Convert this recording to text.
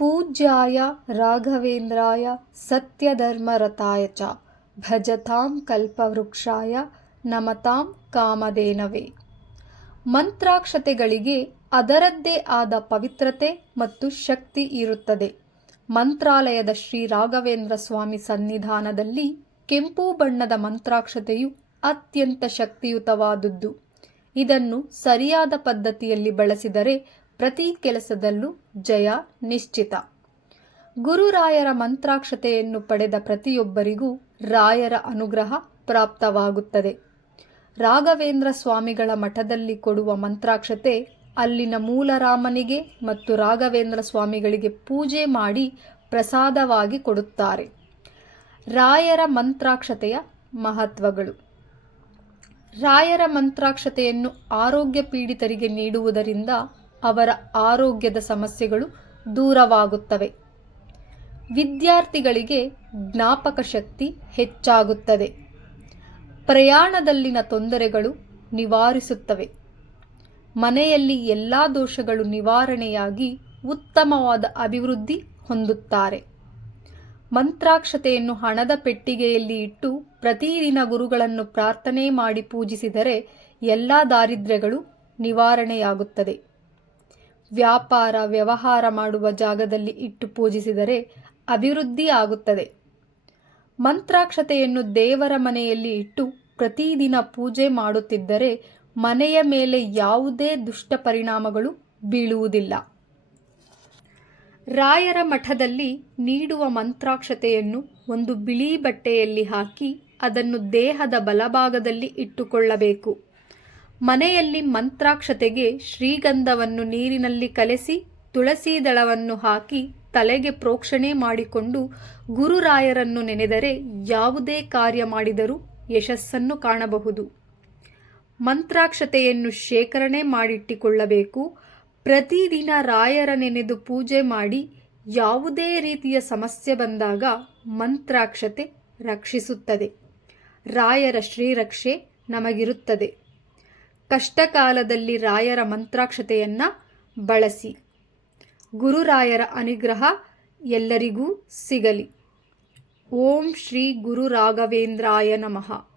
ಪೂಜ್ಯಾಯ ರಾಘವೇಂದ್ರಾಯ ಸತ್ಯಧರ್ಮರತಾಯ ಚ. ಭಜತಾಂ ಕಲ್ಪವೃಕ್ಷಾಯ ನಮತಾಂ ಕಾಮಧೇನವೇ. ಮಂತ್ರಾಕ್ಷತೆಗಳಿಗೆ ಅದರದ್ದೇ ಆದ ಪವಿತ್ರತೆ ಮತ್ತು ಶಕ್ತಿ ಇರುತ್ತದೆ. ಮಂತ್ರಾಲಯದ ಶ್ರೀ ರಾಘವೇಂದ್ರ ಸ್ವಾಮಿ ಸನ್ನಿಧಾನದಲ್ಲಿ ಕೆಂಪು ಬಣ್ಣದ ಮಂತ್ರಾಕ್ಷತೆಯು ಅತ್ಯಂತ ಶಕ್ತಿಯುತವಾದುದು ಇದನ್ನು ಸರಿಯಾದ ಪದ್ಧತಿಯಲ್ಲಿ ಬಳಸಿದರೆ ಪ್ರತಿ ಕೆಲಸದಲ್ಲೂ ಜಯ ನಿಶ್ಚಿತ. ಗುರುರಾಯರ ಮಂತ್ರಾಕ್ಷತೆಯನ್ನು ಪಡೆದ ಪ್ರತಿಯೊಬ್ಬರಿಗೂ ರಾಯರ ಅನುಗ್ರಹ ಪ್ರಾಪ್ತವಾಗುತ್ತದೆ. ರಾಘವೇಂದ್ರ ಸ್ವಾಮಿಗಳ ಮಠದಲ್ಲಿ ಕೊಡುವ ಮಂತ್ರಾಕ್ಷತೆ ಅಲ್ಲಿನ ಮೂಲರಾಮನಿಗೆ ಮತ್ತು ರಾಘವೇಂದ್ರ ಸ್ವಾಮಿಗಳಿಗೆ ಪೂಜೆ ಮಾಡಿ ಪ್ರಸಾದವಾಗಿ ಕೊಡುತ್ತಾರೆ. ರಾಯರ ಮಂತ್ರಾಕ್ಷತೆಯ ಮಹತ್ವಗಳು. ರಾಯರ ಮಂತ್ರಾಕ್ಷತೆಯನ್ನು ಆರೋಗ್ಯ ಪೀಡಿತರಿಗೆ ನೀಡುವುದರಿಂದ ಅವರ ಆರೋಗ್ಯದ ಸಮಸ್ಯೆಗಳು ದೂರವಾಗುತ್ತವೆ. ವಿದ್ಯಾರ್ಥಿಗಳಿಗೆ ಜ್ಞಾಪಕ ಶಕ್ತಿ ಹೆಚ್ಚಾಗುತ್ತದೆ. ಪ್ರಯಾಣದಲ್ಲಿನ ತೊಂದರೆಗಳು ನಿವಾರಿಸುತ್ತವೆ. ಮನೆಯಲ್ಲಿ ಎಲ್ಲ ದೋಷಗಳು ನಿವಾರಣೆಯಾಗಿ ಉತ್ತಮವಾದ ಅಭಿವೃದ್ಧಿ ಹೊಂದುತ್ತಾರೆ. ಮಂತ್ರಾಕ್ಷತೆಯನ್ನು ಹಣದ ಪೆಟ್ಟಿಗೆಯಲ್ಲಿ ಇಟ್ಟು ಪ್ರತಿದಿನ ಗುರುಗಳನ್ನು ಪ್ರಾರ್ಥನೆ ಮಾಡಿ ಪೂಜಿಸಿದರೆ ಎಲ್ಲ ದಾರಿದ್ರ್ಯಗಳು ನಿವಾರಣೆಯಾಗುತ್ತದೆ. ವ್ಯಾಪಾರ, ವ್ಯವಹಾರ ಮಾಡುವ ಜಾಗದಲ್ಲಿ ಇಟ್ಟು ಪೂಜಿಸಿದರೆ ಅಭಿವೃದ್ಧಿ ಆಗುತ್ತದೆ. ಮಂತ್ರಾಕ್ಷತೆಯನ್ನು ದೇವರ ಮನೆಯಲ್ಲಿ ಇಟ್ಟು ಪ್ರತಿದಿನ ಪೂಜೆ ಮಾಡುತ್ತಿದ್ದರೆ ಮನೆಯ ಮೇಲೆ ಯಾವುದೇ ದುಷ್ಟ ಪರಿಣಾಮಗಳು ಬೀಳುವುದಿಲ್ಲ. ರಾಯರ ಮಠದಲ್ಲಿ ನೀಡುವ ಮಂತ್ರಾಕ್ಷತೆಯನ್ನು ಒಂದು ಬಿಳಿ ಬಟ್ಟೆಯಲ್ಲಿ ಹಾಕಿ ಅದನ್ನು ದೇಹದ ಬಲಭಾಗದಲ್ಲಿ ಇಟ್ಟುಕೊಳ್ಳಬೇಕು. ಮನೆಯಲ್ಲಿ ಮಂತ್ರಾಕ್ಷತೆಗೆ ಶ್ರೀಗಂಧವನ್ನು ನೀರಿನಲ್ಲಿ ಕಲೆಸಿ ತುಳಸಿ ದಳವನ್ನು ಹಾಕಿ ತಲೆಗೆ ಪ್ರೋಕ್ಷಣೆ ಮಾಡಿಕೊಂಡು ಗುರುರಾಯರನ್ನು ನೆನೆದರೆ ಯಾವುದೇ ಕಾರ್ಯ ಮಾಡಿದರೂ ಯಶಸ್ಸನ್ನು ಕಾಣಬಹುದು. ಮಂತ್ರಾಕ್ಷತೆಯನ್ನು ಶೇಖರಣೆ ಮಾಡಿಟ್ಟಿಕೊಳ್ಳಬೇಕು. ಪ್ರತಿದಿನ ರಾಯರ ನೆನೆದು ಪೂಜೆ ಮಾಡಿ ಯಾವುದೇ ರೀತಿಯ ಸಮಸ್ಯೆ ಬಂದಾಗ ಮಂತ್ರಾಕ್ಷತೆ ರಕ್ಷಿಸುತ್ತದೆ. ರಾಯರ ಶ್ರೀರಕ್ಷೆ ನಮಗಿರುತ್ತದೆ. ಕಷ್ಟಕಾಲದಲ್ಲಿ ರಾಯರ ಮಂತ್ರಾಕ್ಷತೆಯನ್ನು ಬಳಸಿ. ಗುರುರಾಯರ ಅನುಗ್ರಹ ಎಲ್ಲರಿಗೂ ಸಿಗಲಿ. ಓಂ ಶ್ರೀ ಗುರು ರಾಘವೇಂದ್ರಾಯ ನಮಃ.